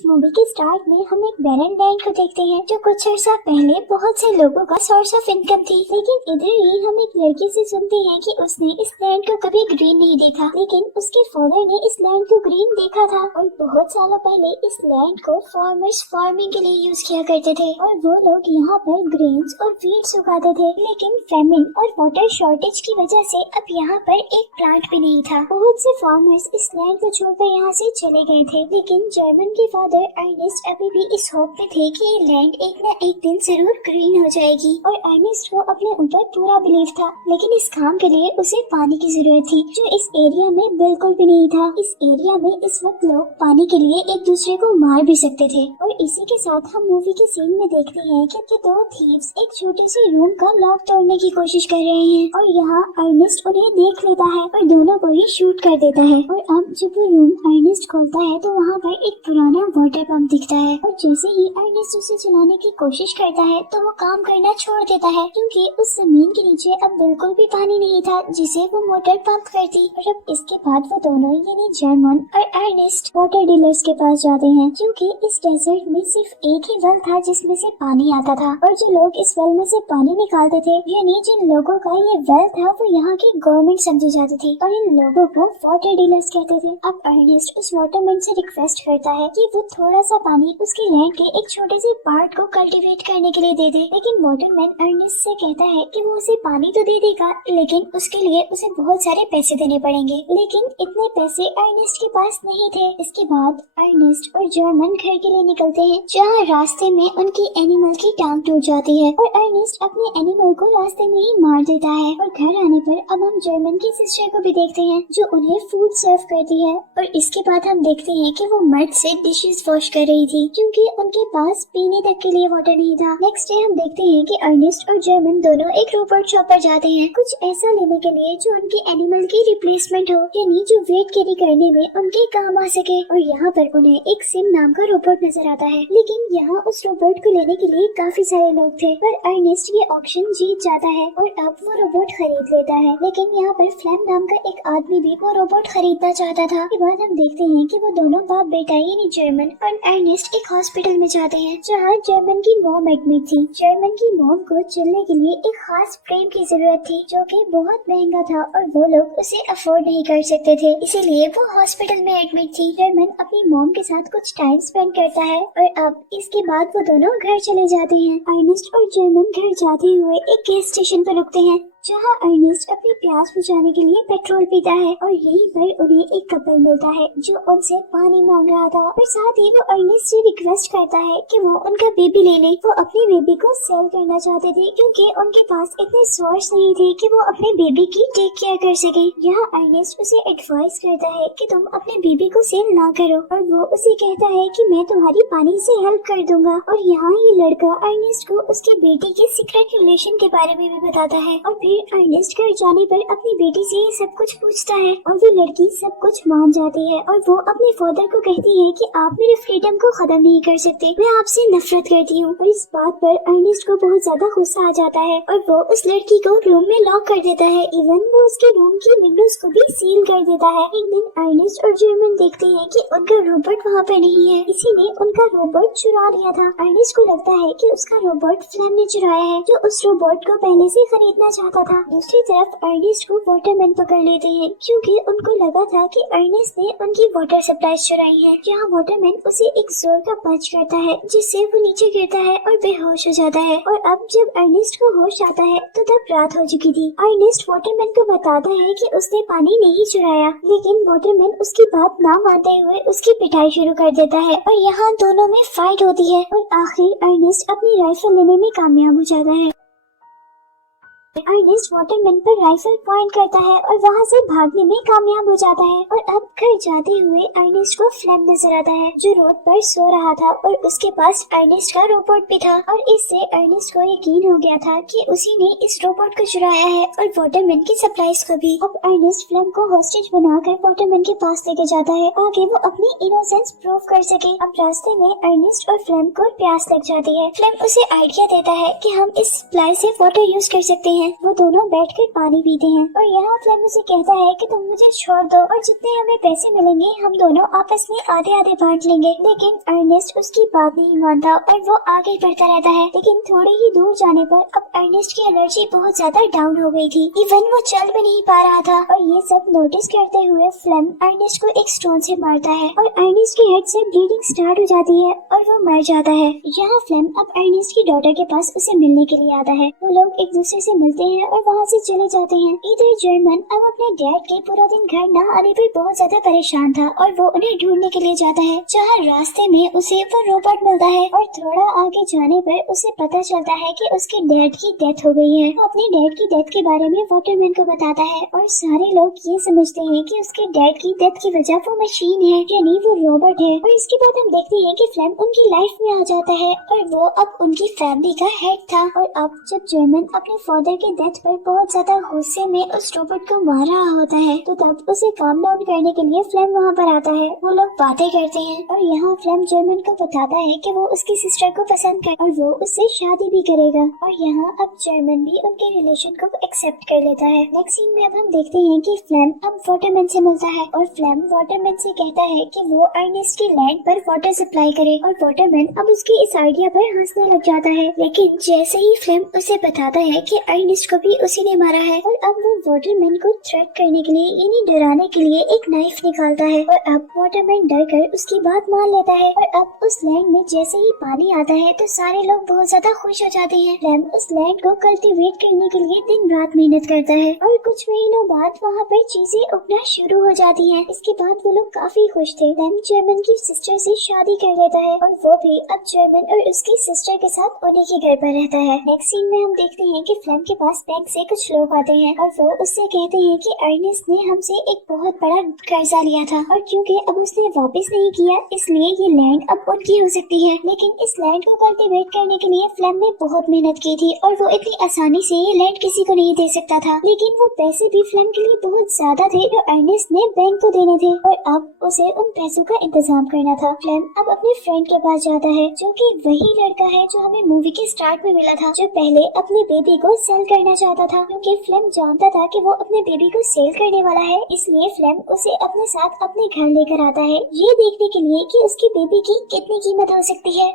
इस मूवी के स्टार्ट में हम एक बैरन लैंड को देखते हैं जो कुछ अर्सा पहले बहुत से लोगों का सोर्स ऑफ इनकम थी। लेकिन इधर ही हम एक लड़की से सुनते हैं कि उसने इस लैंड को कभी ग्रीन नहीं देखा, लेकिन उसके फादर ने इस लैंड को ग्रीन देखा था और बहुत सालों पहले इस लैंड को फार्मर्स फार्मिंग के लिए यूज किया करते थे और वो लोग यहाँ पर ग्रेन्स और फीड्स उगाते थे। लेकिन फेमिन और वाटर शॉर्टेज की वजह से अब यहाँ पर एक प्लांट भी नहीं था। बहुत से फार्मर्स इस लैंड को छोड़कर यहाँ से चले गए थे, लेकिन जर्मन के फादर अर्नेस्ट अभी भी इस होप में थे कि ये लैंड एक न एक दिन जरूर ग्रीन हो जाएगी और अर्नेस्ट को अपने ऊपर पूरा बिलीव था। लेकिन इस काम के लिए उसे पानी की जरूरत थी जो इस एरिया में बिल्कुल भी नहीं था। इस एरिया में इस वक्त लोग पानी के लिए एक दूसरे को मार भी सकते थे। और इसी के साथ हम मूवी के सीन में देखते हैं कि दो थीव्स एक छोटे से रूम का लॉक तोड़ने की कोशिश कर रहे हैं और यहाँ अर्नेस्ट उन्हें देख लेता है और दोनों को ही शूट कर देता है। और अब जब वो रूम अर्नेस्ट खोलता है तो वहाँ पर एक पुराना वाटर पंप दिखता है और जैसे ही अर्नेस्ट उसे चलाने की कोशिश करता है तो वो काम करना छोड़ देता है क्योंकि उस जमीन के नीचे अब बिल्कुल भी पानी नहीं था जिसे वो मोटर पंप करती। और अब इसके बाद वो दोनों यानी जर्मन और अर्नेस्ट वाटर डीलर्स के पास जाते हैं क्योंकि इस डेजर्ट में सिर्फ एक ही वेल था जिसमें से पानी आता था और जो लोग इस वेल में से पानी निकालते थे यानी जिन लोगों का ये वेल था वो यहाँ की गवर्नमेंट समझी जाती थी और इन लोगों को वाटर डीलर्स कहते थे। अब अर्नेस्ट उस वाटरमैन से रिक्वेस्ट करता है कि वो थोड़ा सा पानी उसके लैंड के एक छोटे से पार्ट को कल्टीवेट करने के लिए दे दे। लेकिन वाटरमैन अर्नेस्ट से कहता है कि वो उसे पानी तो दे देगा लेकिन उसके लिए उसे बहुत सारे पैसे देने पड़ेंगे। लेकिन इतने पैसे अर्नेस्ट के पास नहीं थे। इसके बाद अर्नेस्ट और जर्मन घर के लिए निकलते हैं जहाँ रास्ते में उनकी एनिमल की टांग टूट जाती है और अर्नेस्ट अपने एनिमल को रास्ते में ही मार देता है। और घर आने पर अब हम जर्मन की सिस्टर को भी देखते हैं जो उन्हें फूड सर्व करती है और इसके बाद हम देखते हैं कि वो मर्द से डिशेस वॉश कर रही थी क्योंकि उनके पास पीने तक के लिए वाटर नहीं था। नेक्स्ट डे हम देखते हैं कि अर्नेस्ट और जर्मन दोनों एक रोबोट शॉप पर जाते हैं कुछ ऐसा लेने के लिए जो उनके एनिमल की रिप्लेसमेंट हो यानी जो वेट कैरी करने में उनके काम आ सके। और यहाँ पर उन्हें एक सिम नाम का रोबोट नजर आता है, लेकिन यहाँ उस रोबोट को लेने के लिए काफी सारे लोग थे पर अर्नेस्ट ये ऑक्शन जीत जाता है और अब वो रोबोट खरीद लेता है। लेकिन यहाँ पर फ्लैम नाम का एक आदमी भी वो रोबोट खरीदना चाहता था। के बाद हम देखते हैं कि वो दोनों बाप बेटा यानी जर्मन और अर्नेस्ट एक हॉस्पिटल में जाते हैं जहाँ जर्मन की मॉम एडमिट थी। जर्मन की मॉम को चलने के लिए एक खास फ्रेम की जरूरत थी जो कि बहुत महंगा था और वो लोग उसे अफोर्ड नहीं कर सकते थे, इसीलिए वो हॉस्पिटल में एडमिट थी। जर्मन अपनी मॉम के साथ कुछ टाइम स्पेंड करता है और अब इसके बाद वो दोनों घर चले जाते हैं। अर्नेस्ट और जर्मन घर जाते हुए एक गैस स्टेशन पर रुकते हैं जहाँ अर्नेस्ट अपनी प्यास बुझाने के लिए पेट्रोल पीता है और यहीं पर उन्हें एक कपल मिलता है जो उनसे पानी मांग रहा था और साथ ही वो अर्नेस्ट से रिक्वेस्ट करता है कि वो उनका बेबी ले ले। वो अपने बेबी को सेल करना चाहते थे क्योंकि उनके पास इतने सोर्स नहीं थे कि वो अपने बेबी की टेक केयर कर सके। यहाँ अर्नेस्ट उसे एडवाइस करता है कि तुम अपने बेबी को सेल ना करो और वो उसे कहता है कि मैं तुम्हारी पानी से हेल्प कर दूंगा। और यहाँ ये लड़का अर्नेस्ट को उसके बेटी के सीक्रेट रिलेशन के बारे में भी बताता है और अर्नेस्ट घर जाने पर अपनी बेटी से ये सब कुछ पूछता है और वो लड़की सब कुछ मान जाती है और वो अपने फादर को कहती है कि आप मेरे फ्रीडम को खत्म नहीं कर सकते, मैं आपसे नफरत करती हूँ। और इस बात पर अर्नेस्ट को बहुत ज्यादा गुस्सा आ जाता है और वो उस लड़की को रूम में लॉक कर देता है। इवन वो उसके रूम की विंडोज को भी सील कर देता है। एक दिन अर्नेस्ट और जर्मन देखते हैं कि उनका रोबोट वहाँ पे नहीं है, इसी ने उनका रोबोट चुरा लिया था। अर्नेस्ट को लगता है कि उसका रोबोट फ्लैम ने चुराया है जो उस रोबोट को पहले से खरीदना चाहता था। दूसरी तरफ अर्नेस्ट को वाटरमैन पकड़ लेते हैं क्योंकि उनको लगा था कि अर्नेस्ट ने उनकी वाटर सप्लाईज चुराई है। यहाँ वाटरमैन उसे एक जोर का पंच करता है जिससे वो नीचे गिरता है और बेहोश हो जाता है। और अब जब अर्नेस्ट को होश आता है तो तब रात हो चुकी थी। अर्नेस्ट वाटरमैन को बताता है कि उसने पानी नहीं चुराया, लेकिन वाटरमैन उसकी बात ना मानते हुए उसकी पिटाई शुरू कर देता है और यहाँ दोनों में फाइट होती है और आखिर अर्नेस्ट अपनी राइफल लेने में कामयाब हो जाता है। अर्नेस्ट वाटरमैन पर राइफल पॉइंट करता है और वहाँ से भागने में कामयाब हो जाता है। और अब घर जाते हुए अर्नेस्ट को फ्लैम नजर आता है जो रोड पर सो रहा था और उसके पास अर्नेस्ट का रोबोट भी था और इससे अर्नेस्ट को यकीन हो गया था कि उसी ने इस रोबोट को चुराया है और वाटरमैन की सप्लाईज को भी। अब अर्नेस्ट फ्लैम को हॉस्टेज बनाकर वाटरमैन के पास लेके जाता है ताकि वो अपनी इनोसेंस प्रूव कर सके। अब रास्ते में अर्नेस्ट और फ्लैम को प्यास लग जाती है। फ्लैम उसे आइडिया देता है कि हम इस सप्लाई से वाटर यूज कर सकते हैं हैं। वो दोनों बैठकर पानी पीते हैं और यहाँ फ्लेम उसे कहता है कि तुम मुझे छोड़ दो और जितने हमें पैसे मिलेंगे हम दोनों आपस में आधे आधे बांट लेंगे। लेकिन अर्नेस्ट उसकी बात नहीं मानता और वो आगे बढ़ता रहता है। लेकिन थोड़ी ही दूर जाने पर अब अर्नेस्ट की एनर्जी बहुत ज्यादा डाउन हो गई थी। इवन वो चल भी नहीं पा रहा था और ये सब नोटिस करते हुए फ्लेम अर्नेस्ट को एक स्टोन से मारता है और अर्नेस्ट की हेड से ब्लीडिंग स्टार्ट हो जाती है और वो मर जाता है। यहाँ फ्लेम अब अर्नेस्ट की डॉटर के पास उसे मिलने के लिए आता है। वो लोग एक दूसरे से मिलते हैं और वहाँ से चले जाते हैं। इधर जर्मन अब अपने डैड के पूरा दिन घर न आने पर बहुत ज्यादा परेशान था और वो उन्हें ढूंढने के लिए जाता है। जहाँ रास्ते में उसे वो रोबोट मिलता है और थोड़ा आगे जाने पर उसे पता चलता है कि उसके डैड की डेथ हो गई है। वो अपने डैड की डेथ के बारे में वाटरमैन को बताता है और सारे लोग ये समझते हैं कि उसके डैड की डेथ की वजह वो मशीन है, यानी वो रोबोट है। और इसके बाद हम देखते हैं कि फ्लेम उनकी लाइफ में आ जाता है और वो अब उनकी फैमिली का हेड था। और अब जब जर्मन अपने फादर के डेथ पर बहुत ज्यादा गुस्से में उस रोबोट को मार रहा होता है तो तब उसे काम डाउन करने के लिए फ्लेम वहाँ पर आता है। वो लोग बातें करते हैं और यहाँ फ्लेम जर्मन को बताता है कि वो उसकी सिस्टर को पसंद कर और वो उससे शादी भी करेगा। और यहाँ अब जर्मन भी उनके रिलेशन को एक्सेप्ट कर लेता है। नेक्स्ट सीन में अब हम देखते हैं कि फ्लेम अब वाटरमैन से मिलता है और फ्लेम वाटरमैन से कहता है कि वो अर्नेस्ट के लैंड पर वाटर सप्लाई करे और वाटरमैन अब उसके इस आइडिया पर हंसने लग जाता है। लेकिन जैसे ही फ्लेम उसे बताता है कि अर्नेस्ट को भी उसी ने मारा है और अब वो वाटरमैन को थ्रेट करने के लिए यानी डराने के लिए एक नाइफ निकालता है और अब वाटरमैन डर कर उसकी बात मान लेता है। और अब उस लैंड में जैसे ही पानी आता है तो सारे लोग बहुत ज्यादा खुश हो जाते हैं। फ्लेम उस लैंड को कल्टीवेट करने के लिए दिन रात मेहनत करता है और कुछ महीनों बाद वहाँ पर चीजें उगना शुरू हो जाती हैं। इसके बाद वो लोग काफी खुश थे। फ्लेम जर्मन की सिस्टर से शादी कर लेता है और वो भी अब जर्मन और उसकी सिस्टर के साथ उन्हीं के घर पर रहता है। नेक्स्ट सीन में हम देखते हैं कि फ्लेम के पास बैंक से कुछ लोग आते हैं और वो उससे कहते हैं कि अर्नेस्ट ने हमसे एक बहुत बड़ा कर्जा लिया था और क्योंकि अब उसने वापस नहीं किया इसलिए ये लैंड अब उनकी हो सकती है। लेकिन इस लैंड को कल्टीवेट करने के लिए फ्लेम ने बहुत मेहनत की थी और वो इतनी आसानी से ये लैंड किसी को नहीं दे सकता था। लेकिन वो पैसे भी फ्लेम के लिए बहुत ज्यादा थे जो अर्नेस्ट ने बैंक को देने थे और अब उसे उन पैसों का इंतजाम करना था। फ्लेम अब अपने फ्रेंड के पास जाता है जो कि वही लड़का है जो हमें मूवी के स्टार्ट में मिला था, जो पहले अपने बेबी को सेल करना चाहता था। क्योंकि फ्लेम जानता था कि वो अपने बेबी को सेल करने वाला है इसलिए फ्लेम उसे अपने साथ अपने घर लेकर आता है ये देखने के लिए कि उसकी बेबी की कितनी कीमत हो सकती है।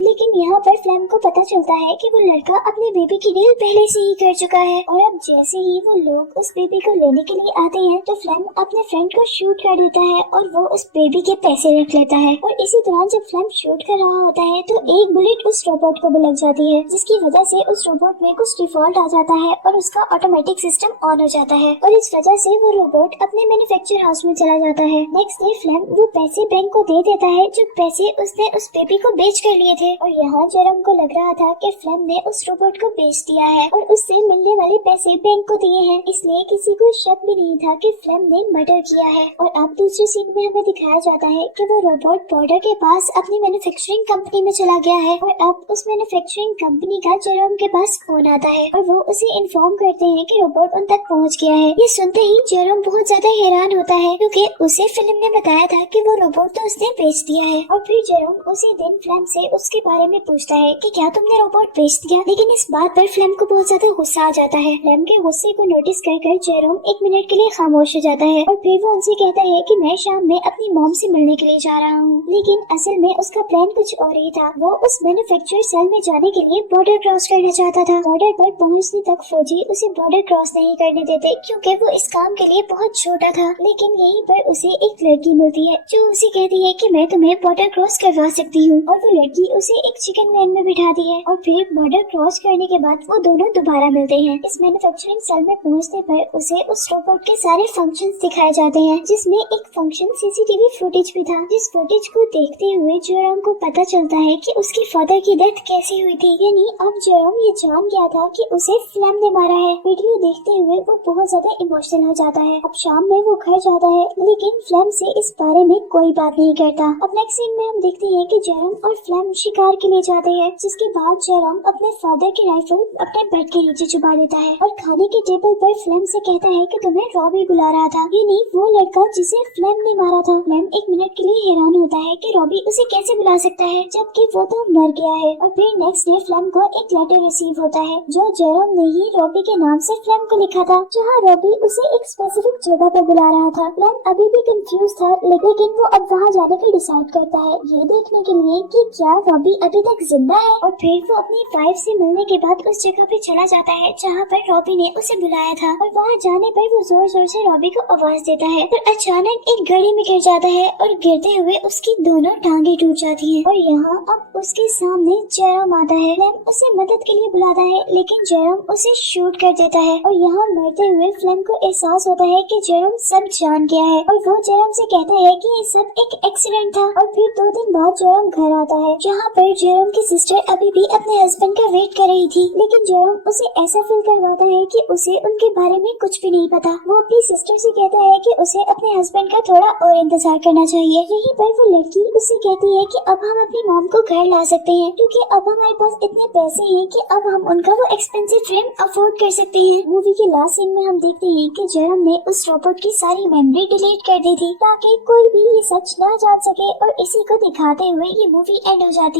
लेकिन यहाँ पर फ्लेम को पता चलता है कि वो लड़का अपने बेबी की डील पहले से ही कर चुका है और अब जैसे ही वो लोग उस बेबी को लेने के लिए आते हैं तो फ्लेम अपने फ्रेंड को शूट कर देता है और वो उस बेबी के पैसे रख लेता है। और इसी दौरान जब फ्लेम शूट कर रहा होता है तो एक बुलेट उस रोबोट को भी लग जाती है जिसकी वजह से उस रोबोट में कुछ डिफॉल्ट आ जाता है और उसका ऑटोमेटिक सिस्टम ऑन हो जाता है और इस वजह से वो रोबोट अपने मैन्युफैक्चर हाउस में चला जाता है। नेक्स्ट डे फ्लेम वो पैसे बैंक को दे देता है जो पैसे उसने उस बेबी को बेच कर लिए थे और यहाँ जेरोम को लग रहा था कि फ्लेम ने उस रोबोट को बेच दिया है और उससे मिलने वाले पैसे बैंक को दिए हैं इसलिए किसी को शक भी नहीं था कि फ्लेम ने मर्डर किया है। और अब दूसरे सीन में हमें दिखाया जाता है कि वो रोबोट बॉर्डर के पास अपनी मैन्युफैक्चरिंग कंपनी में चला गया है और अब उस मैन्युफैक्चरिंग कंपनी का जेरोम के पास फोन आता है और वो उसे इन्फॉर्म करते हैं कि रोबोट उन तक पहुँच गया है। ये सुनते ही जेरोम बहुत ज्यादा हैरान होता है क्योंकि उसे फिल्म ने बताया था कि वो रोबोट तो उसने बेच दिया है। और फिर जेरोम उसी दिन फ्लेम से उसके बारे में पूछता है कि क्या तुमने रोबोट बेच दिया। लेकिन इस बात पर फ्लेम को बहुत ज्यादा गुस्सा आ जाता है। फ्लेम के गुस्से को नोटिस कर जेरोम एक मिनट के लिए खामोश हो जाता है और फिर वो उनसे कहता है कि मैं शाम में अपनी मॉम से मिलने के लिए जा रहा हूँ। लेकिन असल में उसका प्लान कुछ और ही था। वो उस मैन्युफैक्चर सेल में जाने के लिए बॉर्डर क्रॉस करना चाहता था। बॉर्डर पर पहुँचने तक फौजी उसे बॉर्डर क्रॉस नहीं करने देते क्योंकि वो इस काम के लिए बहुत छोटा था। लेकिन यहीं पर उसे एक लड़की मिलती है जो उसे कहती है कि मैं तुम्हें बॉर्डर क्रॉस करवा सकती हूँ और वो लड़की उसे एक चिकन वैन में बिठाती है और फिर बॉर्डर क्रॉस करने के बाद वो दोनों दोबारा मिलते हैं। इस मैन्युफैक्चरिंग सेल में पहुंचने पर उसे उस रोबोट के सारे फंक्शंस दिखाए जाते हैं जिसमें एक फंक्शन सीसीटीवी फुटेज भी था। जिस फुटेज को देखते हुए जेरोम को पता चलता है कि उसके फादर की डेथ कैसे हुई थी, यानी अब जेरोम ये जान गया था कि उसे फ्लेम ने मारा है। वीडियो देखते हुए वो बहुत ज्यादा इमोशनल हो जाता है। अब शाम में वो घर जाता है लेकिन फ्लेम से इस बारे में कोई बात नहीं करता। अब नेक्स्ट सीन में हम देखते हैं कि जेरोम और फ्लेम शिकार के लिए जाते हैं, जिसके बाद जेरोम अपने फादर की राइफल अपने बेड के नीचे छुपा देता है और खाने के टेबल पर फ्लेम से कहता है कि तुम्हें रॉबी बुला रहा था, यानी वो लड़का जिसे फ्लेम ने मारा था। फ्लेम एक मिनट के लिए हैरान होता है कि रॉबी उसे कैसे बुला सकता है जबकि वो तो मर गया है। और फिर नेक्स्ट डे फ्लेम को एक लेटर रिसीव होता है जो जेरोम ने ही रॉबी के नाम से फ्लेम को लिखा था, जहाँ रॉबी उसे एक स्पेसिफिक जगह पर बुला रहा था। फ्लेम अभी भी कंफ्यूज था, लेकिन वो अब वहाँ जाने का डिसाइड करता है, ये देखने के लिए कि क्या रॉबी अभी तक जिंदा है। और फिर वो अपनी वाइफ से मिलने के बाद उस जगह पे चला जाता है जहाँ पर रॉबी ने उसे बुलाया था। और वहाँ जाने पर वो जोर जोर से रॉबी को आवाज देता है, पर अचानक एक गड्ढे में गिर जाता है और गिरते हुए उसकी दोनों टांगे टूट जाती हैं। और यहाँ अब उसके सामने जेरोम आता है। फ्लेम उसे मदद के लिए बुलाता है, लेकिन जेरोम उसे शूट कर देता है। और यहाँ मरते हुए फ्लेम को एहसास होता है कि जेरोम सब जान गया है और वो जेरोम से कहता है कि ये सब एक एक्सीडेंट था। और फिर 2 दिन बाद जेरोम घर आता है, जहाँ पर जेरोम की सिस्टर अभी भी अपने हस्बैंड का वेट कर रही थी, लेकिन जेरोम उसे ऐसा फील करवाता है कि उसे उनके बारे में कुछ भी नहीं पता। वो अपनी सिस्टर से कहता है कि उसे अपने हस्बैंड का थोड़ा और इंतजार करना चाहिए। यहीं पर वो लड़की उसे कहती है कि अब हम अपनी मॉम को घर ला सकते हैं, क्योंकि अब हमारे पास इतने पैसे हैं कि अब हम उनका वो एक्सपेंसिव ट्रिम अफोर्ड कर सकते हैं। मूवी के लास्ट सीन में हम देखते हैं कि जेरोम ने उस रोबोट की सारी मेमोरी डिलीट कर दी थी ताकि कोई भी ये सच ना जान सके, और इसी को दिखाते हुए ये मूवी एंड हो जाती है।